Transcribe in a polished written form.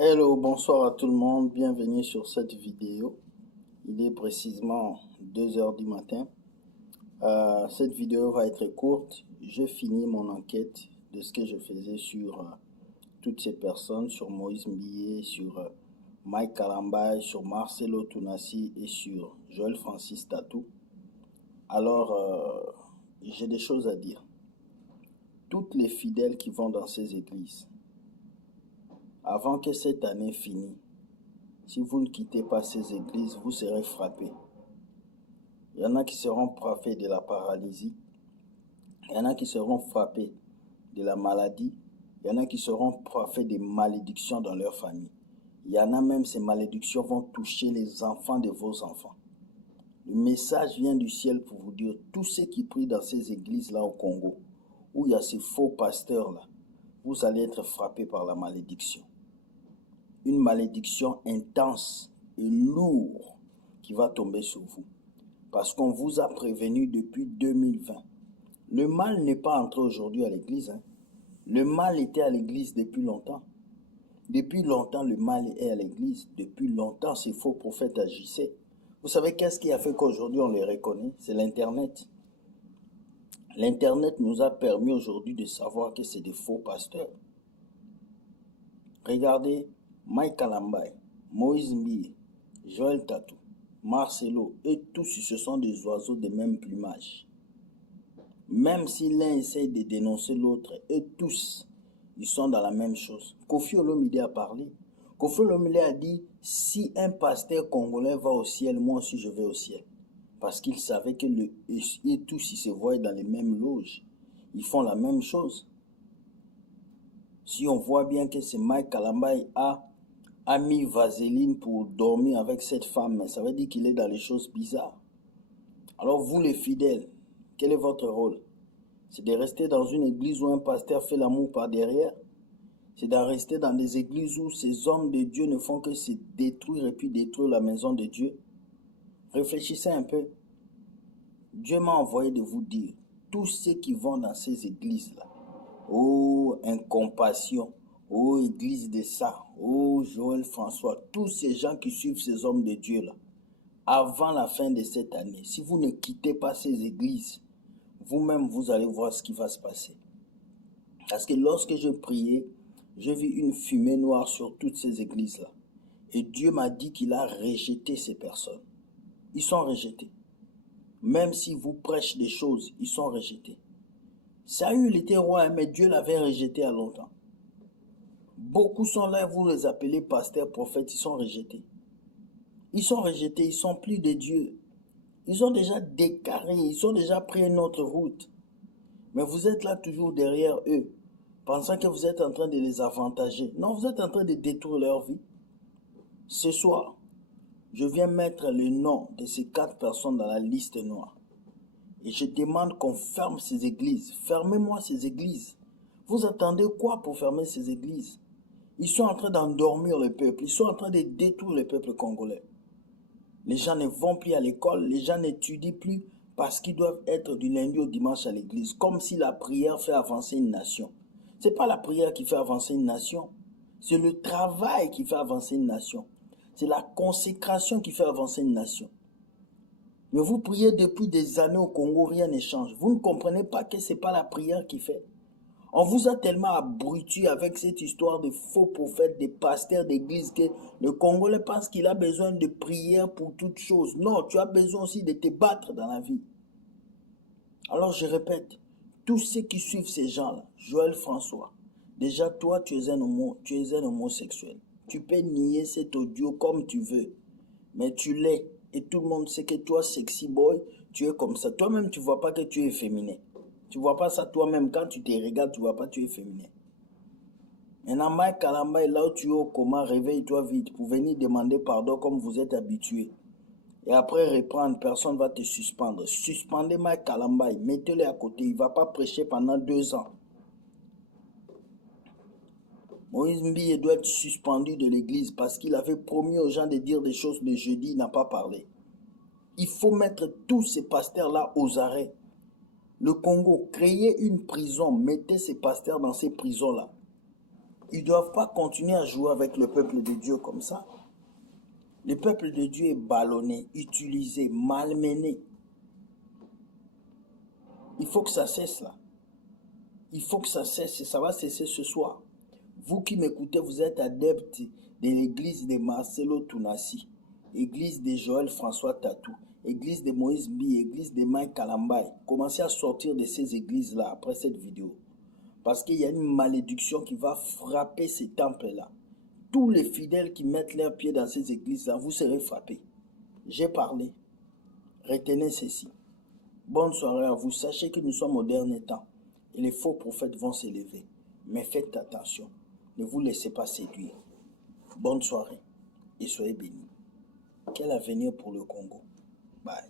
Hello, bonsoir à tout le monde, bienvenue sur cette vidéo. Il est précisément 2 heures du matin. Cette vidéo va être courte. Je finis mon enquête de ce que je faisais sur toutes ces personnes, sur Moïse Mbilé, sur Mike Kalambay, sur Marcelo Tounassi et sur Joël Francis Tatou. Alors, j'ai des choses à dire. Toutes les fidèles qui vont dans ces églises, avant que cette année finisse, si vous ne quittez pas ces églises, vous serez frappés. Il y en a qui seront frappés de la paralysie. Il y en a qui seront frappés de la maladie. Il y en a qui seront frappés des malédictions dans leur famille. Il y en a même, ces malédictions vont toucher les enfants de vos enfants. Le message vient du ciel pour vous dire, tous ceux qui prient dans ces églises-là au Congo, où il y a ces faux pasteurs-là, vous allez être frappés par la malédiction. Une malédiction intense et lourde qui va tomber sur vous. Parce qu'on vous a prévenu depuis 2020. Le mal n'est pas entré aujourd'hui à l'église. Le mal était à l'église depuis longtemps. Depuis longtemps, le mal est à l'église. Depuis longtemps, ces faux prophètes agissaient. Vous savez qu'est-ce qui a fait qu'aujourd'hui on les reconnaît? C'est l'Internet. L'Internet nous a permis aujourd'hui de savoir que c'est des faux pasteurs. Regardez Mike Kalambay, Moïse Mbilé, Joël Tatou, Marcelo, et tous ce sont des oiseaux de même plumage. Même si l'un essaye de dénoncer l'autre, eux tous, ils sont dans la même chose. Kofi Olomide a parlé. Kofi Olomide a dit, si un pasteur congolais va au ciel, moi aussi je vais au ciel. Parce qu'il savait que et tous, ils se voient dans les mêmes loges. Ils font la même chose. Si on voit bien que c'est Mike Kalambay a mis vaseline pour dormir avec cette femme, mais ça veut dire qu'il est dans les choses bizarres. Alors vous les fidèles, quel est votre rôle? C'est de rester dans une église où un pasteur fait l'amour par derrière? C'est de rester dans des églises où ces hommes de Dieu ne font que se détruire et puis détruire la maison de Dieu? Réfléchissez un peu. Dieu m'a envoyé de vous dire, tous ceux qui vont dans ces églises-là, oh Incompassion, oh Église de ça, oh Joël François, tous ces gens qui suivent ces hommes de Dieu-là, avant la fin de cette année, si vous ne quittez pas ces églises, vous-même, vous allez voir ce qui va se passer. Parce que lorsque je priais, je vis une fumée noire sur toutes ces églises-là. Et Dieu m'a dit qu'il a rejeté ces personnes. Ils sont rejetés. Même si vous prêchez des choses, ils sont rejetés. Saül était roi, mais Dieu l'avait rejeté à longtemps. Beaucoup sont là, vous les appelez pasteurs, prophètes, ils sont rejetés. Ils sont rejetés, ils sont plus de Dieu. Ils ont déjà décarré, ils ont déjà pris une autre route. Mais vous êtes là toujours derrière eux, pensant que vous êtes en train de les avantager. Non, vous êtes en train de détruire leur vie. Ce soir, je viens mettre le nom de ces 4 personnes dans la liste noire. Et je demande qu'on ferme ces églises. Fermez-moi ces églises. Vous attendez quoi pour fermer ces églises? Ils sont en train d'endormir le peuple. Ils sont en train de détruire le peuple congolais. Les gens ne vont plus à l'école. Les gens n'étudient plus parce qu'ils doivent être du lundi au dimanche à l'église. Comme si la prière fait avancer une nation. Ce n'est pas la prière qui fait avancer une nation. C'est le travail qui fait avancer une nation. C'est la consécration qui fait avancer une nation. Mais vous priez depuis des années au Congo, rien ne change. Vous ne comprenez pas que ce n'est pas la prière qui fait. On vous a tellement abruti avec cette histoire de faux prophètes, de pasteurs d'église que le Congolais pense qu'il a besoin de prière pour toute chose. Non, tu as besoin aussi de te battre dans la vie. Alors je répète, tous ceux qui suivent ces gens-là, Joël François, déjà toi tu es un homosexuel. Tu peux nier cet audio comme tu veux, mais tu l'es. Et tout le monde sait que toi, sexy boy, tu es comme ça. Toi-même, tu ne vois pas que tu es féminin. Tu ne vois pas ça toi-même. Quand tu te regardes, tu ne vois pas que tu es féminin. Maintenant, Mike Kalamba est là où tu es au coma, réveille-toi vite pour venir demander pardon comme vous êtes habitué. Et après reprendre, personne ne va te suspendre. Suspendez Mike Kalamba, mettez-le à côté. Il ne va pas prêcher pendant 2 ans. Moïse Mbilé doit être suspendu de l'église parce qu'il avait promis aux gens de dire des choses le jeudi, il n'a pas parlé. Il faut mettre tous ces pasteurs-là aux arrêts. Le Congo, créez une prison, mettez ces pasteurs dans ces prisons-là. Ils ne doivent pas continuer à jouer avec le peuple de Dieu comme ça. Le peuple de Dieu est ballonné, utilisé, malmené. Il faut que ça cesse là. Il faut que ça cesse et ça va cesser ce soir. Vous qui m'écoutez, vous êtes adeptes de l'église de Marcelo Tounassi, église de Joël François Tatou, église de Moïse Mbi, église de Mike Kalambay. Commencez à sortir de ces églises-là après cette vidéo. Parce qu'il y a une malédiction qui va frapper ces temples-là. Tous les fidèles qui mettent leurs pieds dans ces églises-là, vous serez frappés. J'ai parlé. Retenez ceci. Bonne soirée à vous. Sachez que nous sommes au dernier temps et les faux prophètes vont s'élever. Mais faites attention. Ne vous laissez pas séduire. Bonne soirée et soyez bénis. Quel avenir pour le Congo. Bye.